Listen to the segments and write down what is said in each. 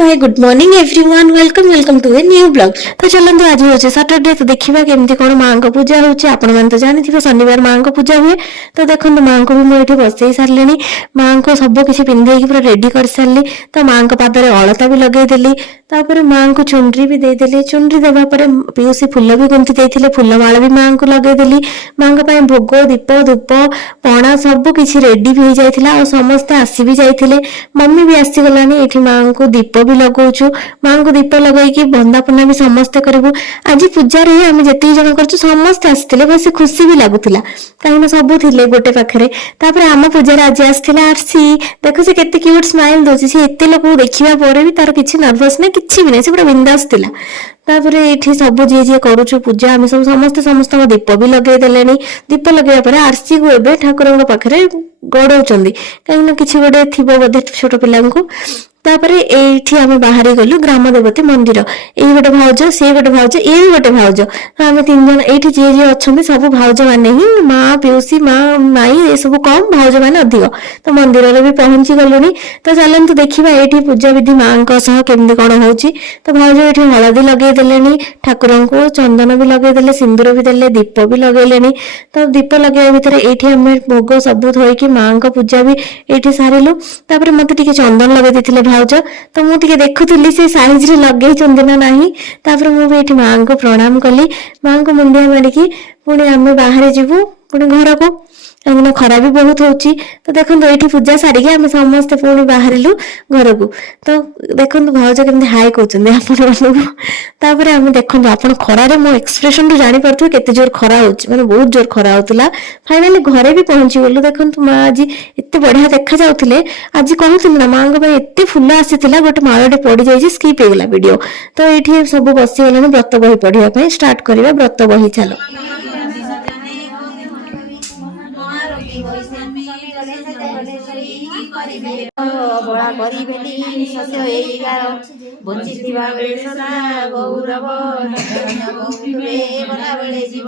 Hi good morning everyone welcome to a new blog. तो चलते आज हूँ सैटरडे तो देखा केमती कौन माँ को पूजा होने तो जानते शनिवार माँ को पूजा हुए। तो देखो माँ को भी मुझे बसई सारे माँ को सब किसी पिंधे पूरा रेडी कर सारी। तो माँ को पादरे अलता भी लगेदेली तापर माँ को चुनरी भी देदेली। चुनरी देवापर पीयूसी फुल भी गुंथी देते फुलमाला भी माँ को लगेदेली। माँ को भोग दीप धूप पणा सब किसी रेडी भी हो जाता और समस्ते आसी भी जाते। मम्मी भी आसीगलानी ये माँ को दीप भी लगाऊँ माँ को दीप लगे बंदापना भी समस्ते करूँ। आज पूजा रही आम जी जन कर समस्ते आसते बस खुशी भी लगुला कहीं सब थे गोटे पाखे। आम पूजार आज आसला आरसी देखो से केते क्यूट स्माइल दौर सी एत लोक देखा भी तार किसी नर्भस ना कि भी ना से पूरा बिंदास थिला। तापर ये सब जी करुचु पूजा आम सब समस्ते समस्त दीप भी लगेदे। दीप लगे आरसी को एवं ठाकुर पाखे गड़ौं कहीं किसी गोटे थी बोधे छोट पिला। तापर ये आम बाहर गलु ग्राम देवती मंदिर ये गोटे भाज सी गोटे भाज ये भी गोटे भाज आम तीन जन ये जी जी अच्छा सब भाज मैंने ही माँ पीयूसी माँ माई ये सब कम भाज मैंने अधिक। तो मंदिर में भी पहुंची गलुनी। तो चलते देखा ये पूजा विधि माँ केमती कौन हो। तो भाज ये हलदी लगेदे ठाकुर को चंदन भी लगेदे सिंदूर भी देले दीप भी लगेले। तो दीप लगे भितर ये आम भोग सब थोड़ी माँ को पूजा भी ये सारू। तापर मत चंदन लगे भाउज तो मुझे देखुली से साइज रे लगे ना नहीं। तापर मुझे माँ को प्रणाम कली माँ को मुंडिया मारिकी पुणी आम बाहर जीवु पुणी घर को कहीं खरा भी बहुत हो। तो देखो ये पूजा सारिक आम समस्ते पुणी बाहर घर को। तो देखो भाउज केमती हाई कहते आपन आम देखो आप खरारे मो एक्सप्रेशन रू जापर केते जोर खरा हो मैंने बहुत जोर खरा होता। फाइनाली घरे भी पहुंची गलु देखो माँ आज एत बढ़िया देखा जाते। आज कहूँ ना माँ को एत फुल आसी गोटे मालटे पड़ जाए स्कीप होगा वीडियो। तो ये सब बसीगला व्रत बही पढ़ाई स्टार्ट करवा व्रत बही चलो। ଅବଳା କରିବେନି ଶସ୍ୟ ଏଇଗାର ବଞ୍ଚିଥିବା ବେଳେ ସଦା ଗୌରବ ଗୌରୀବେ ଗଲାବେଳେ ଯିବ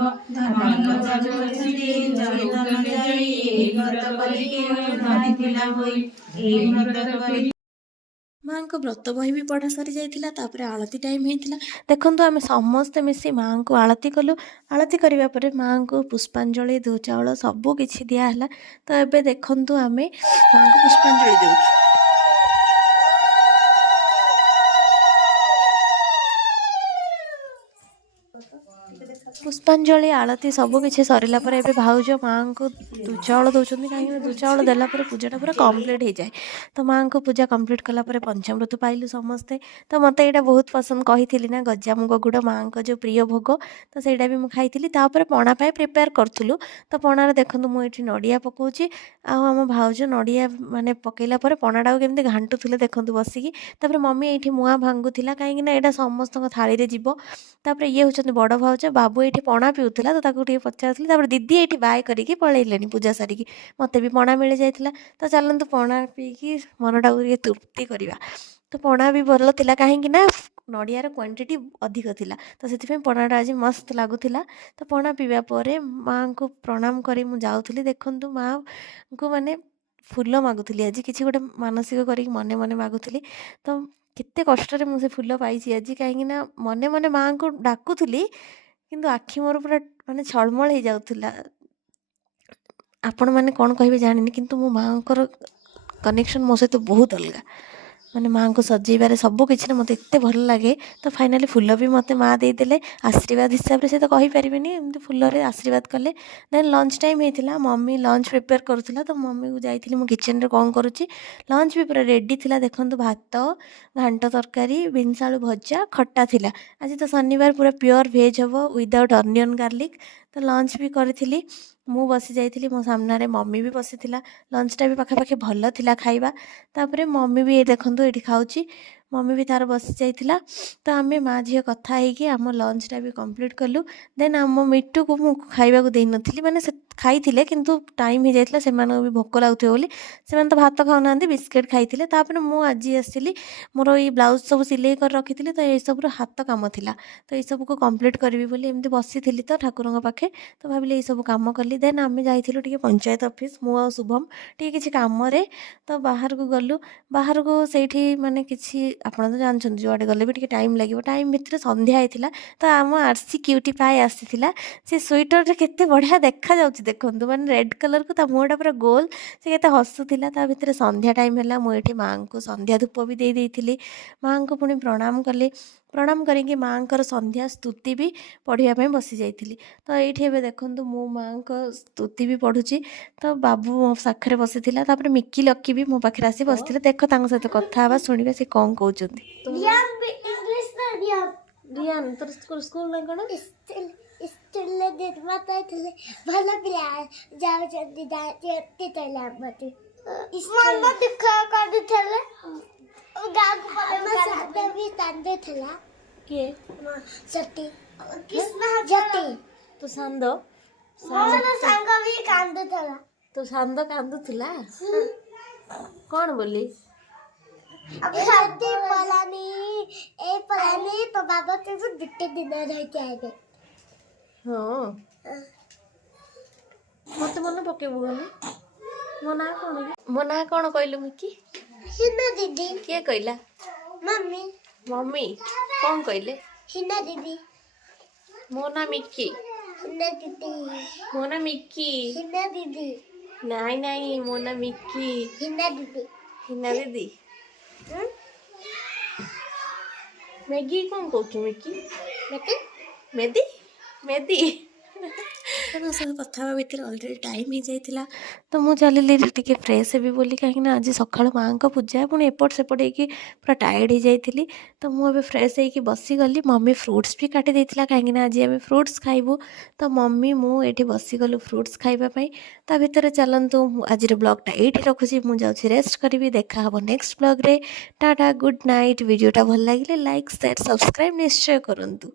माँ को व्रत बही भी पढ़ा सरी जाता आलती टाइम होता। देखो आम समस्ते मिसी माँ को आलती कलु। आलती करने पर माँ को पुष्पांजलि दो चाउल सबू किसी दिहला। तो ये देखु आम माँ को पुष्पांजलि दे पुष्पांजलि आलती सबकि सरला भाउज माँ को दूचाउल दौरान कहीं दूचाउल देलापर पूजाटा पूरा कम्प्लीट हो जाए। तो माँ को पूजा कम्प्लीट कलापर पंचामृत पाइलु समस्ते। तो मत यहाँ बहुत पसंद कही ना गजामुग गुड़ माँ को जो प्रिय भोग तो सहीटा भी मुझे खाई। पणा प्रिपेयर करूँ। तो पणार देखो मुझे नड़िया पकाऊँगी आम भाउज नड़िया माने पकईला पणाटा केमती घाटुले देखो बसिकी। मम्मी ये मुआ भांगुला कहीं यहाँ समस्त थाली में जीव। तापर ये हूँ बड़ भाउज बाबू ये पणा पिऊला तो ताको पचार दीदी ये बाय करके पलैले पूजा सारिकी मत भी पणा मिल जाता। तो चलते पणा पीकी मनटा को तृप्ति करवा। तो पणा भी भल था कहीं नड़ियार क्वांटिटी अधिक थिला तो से पणाटा आज मस्त लगुला। तो पणा पीवा पर माँ को प्रणाम करी जाऊँगी। देखु माँ को माने फूल मागुली आज किसी गोटे मानसिक कर मने मने मागुली। तो केते कष्ट मुझे फूल पाई आज कहीं मने मने माँ को डाकुली किंतु आखि मोर पूरा माने छलमल हो जाउथुला। आपण मैंने कौन कहे जानी किंतु मो माँ को कनेक्शन मो सहित बहुत अलग माने माँ को सजेबार सब किसी मत एत भल लगे। तो फाइनाली फूल भी मत माँ देदेले आशीर्वाद हिसाब से तो कहीपर एमती फूल आशीर्वाद कले। देन लंच टाइम होता मम्मी लंच प्रिपेयर करूला। तो मम्मी को जाइली मो किचन रे कौन करुच्ची लंच भी पूरा रेडी थिला। देखो भात घांट तरकारी बीन्स आलू भजा खट्टा थिला। आज तो शनिवार पूरा प्योर भेज हम विदाउट अनियन गार्लिक। तो लंच भी करी मु बसी जाइली मो सामने मम्मी भी बसी लंचटा भी पाखापाखि भल थिला खाइबा। तापरे मम्मी भी ये देखो ये खाऊँ मम्मी भी तार बसी जाइला। तो आम माँ झील कथा होगी आम लंचटा भी कंप्लीट कलु। देन आम मिट्टू को मु खाइबा देई नथिली माने से खाइथिले किंतु टाइम हो जाइला से भी भोक लागुथिबो बोली से तो भात खाऊना बिस्किट खाइथिले। तापर मु आज आसिली मोर ये ब्लाउज सब सिलाई कर रखी तो ये सब हाथ काम थिला। तो ये सब को कंप्लीट करी बोली एमती बसी तो ठाकुर पाखे। तो भाविली ये सब काम कली। देन आम जाइलु टिके पंचायत ऑफिस मु आ शुभम टिके किछि काम रे। तो बाहर को गलु बाहर को सेठी माने किछि ଆପଣ ତ ଜାଣିଛନ୍ତି ଯୁଆଡ଼େ ଗଲେ ବି ଟିକେ ଟାଇମ୍ ଲାଗିବ, ଟାଇମ୍ ଭିତରେ ସନ୍ଧ୍ୟା ହେଇଥିଲା। ତ ଆମ ଆର୍ସି କ୍ୟୁଟି ପାଇ ଆସିଥିଲା। ସେ ସ୍ୱେଟର୍‌ରେ କେତେ ବଢ଼ିଆ ଦେଖାଯାଉଛି ଦେଖନ୍ତୁ, ମାନେ ରେଡ୍ କଲର୍‌କୁ ତା ମୁହଁଟା ପୁରା ଗୋଲ୍। ସେ କେତେ ହସୁଥିଲା। ତା ଭିତରେ ସନ୍ଧ୍ୟା ଟାଇମ୍ ହେଲା, ମୁଁ ଏଠି ମାଆଙ୍କୁ ସନ୍ଧ୍ୟା ଧୂପ ବି ଦେଇ ଦେଇଥିଲି। ମାଆଙ୍କୁ ପୁଣି ପ୍ରଣାମ କଲି। ପ୍ରଣାମ କରିକି ମାଆଙ୍କର ସନ୍ଧ୍ୟା ସ୍ତୁତି ବି ପଢ଼ିବା ପାଇଁ ବସି ଯାଇଥିଲି। ତ ଏଇଠି ଏବେ ଦେଖନ୍ତୁ ମୁଁ ମାଆଙ୍କ ସ୍ତୁତି ବି ପଢ଼ୁଛି। ତ ବାବୁ ମୋ ପାଖରେ ବସିଥିଲା, ତାପରେ ମିକି ଲକି ବି ମୋ ପାଖରେ ଆସି ବସିଥିଲେ। ଦେଖ ତାଙ୍କ ସହିତ କଥା ହେବା, ଶୁଣିବା ସେ କ'ଣ କହୁଛନ୍ତି। ରିୟାନ୍, ତୋର ସ୍କୁଲ ନା କ'ଣ? ସ୍କୁଲରେ ନିର୍ମାତା ଥିଲେ ଭଲ ପିଲା ଯାଉଛନ୍ତି ମନ ଦୁଃଖ କରୁଥିଲେ ଗାଁକୁ ବି କାନ୍ଦୁଥିଲା। କିଏ? ସତୀ ଜ୍ୟୋତି ତୋ ସାନ୍ଦ ସାଙ୍ଗ ବି କାନ୍ଦୁଥିଲା। ତୋ ସାନ୍ଦ କାନ୍ଦୁଥିଲା କ'ଣ ବୋଲି? ସତୀ ପଳାନି ତୋ ବାବା ତୁ ଗୋଟେ ଦିନ ରହିକି ଆଇବେ। ହଁ, ମତେ ମନେ ପକେଇବୁ ବୋଲି। ମୋ ନାଁ କ'ଣ? ମୋ ନାଁ କ'ଣ କହିଲୁ ମିକି? ହିନା ଦିଦି। କିଏ କହିଲା? ମମ୍ମି। ମମ୍ମି କ'ଣ କହିଲେ? ହିନା ଦିଦି। ମୋ ନାଁ ମିକି। ହିନା ଦିଦି। ମୋ ନାଁ ମିକି। ହିନା ଦିଦି। ନାଇଁ ନାଇଁ, ମୋ ନାଁ ମିକି। ହିନା ଦିଦି। ହିନା ଦିଦି। ମ୍ୟାଗି କ'ଣ କହୁଛୁ ମିକି? ମେଦି ମେଦି। ତାଙ୍କ ସହ କଥା ହେବା ଭିତରେ ଅଲରେଡ଼ି ଟାଇମ୍ ହେଇଯାଇଥିଲା। ତ ମୁଁ ଚାଲିଲି ଟିକେ ଫ୍ରେଶ୍ ହେବି ବୋଲି, କାହିଁକିନା ଆଜି ସକାଳୁ ମାଆଙ୍କ ପୂଜା, ପୁଣି ଏପଟ ସେପଟ ହେଇକି ପୁରା ଟାୟାର୍ଡ଼ ହେଇଯାଇଥିଲି। ତ ମୁଁ ଏବେ ଫ୍ରେଶ୍ ହେଇକି ବସିଗଲି। ମମ୍ମି ଫ୍ରୁଟ୍ସ ବି କାଟି ଦେଇଥିଲା, କାହିଁକିନା ଆଜି ଆମେ ଫ୍ରୁଟ୍ସ ଖାଇବୁ। ତ ମମ୍ମି ମୁଁ ଏଠି ବସିଗଲୁ ଫ୍ରୁଟ୍ସ ଖାଇବା ପାଇଁ। ତା ଭିତରେ ଚାଲନ୍ତୁ ଆଜିର ବ୍ଲଗ୍ଟା ଏଇଠି ରଖୁଛି। ମୁଁ ଯାଉଛି ରେଷ୍ଟ କରିବି। ଦେଖା ହେବ ନେକ୍ସଟ ବ୍ଲଗ୍ରେ। Tata, good night. ଭିଡ଼ିଓଟା ଭଲ ଲାଗିଲେ ଲାଇକ୍, ସେୟାର, ସବସ୍କ୍ରାଇବ୍ ନିଶ୍ଚୟ କରନ୍ତୁ।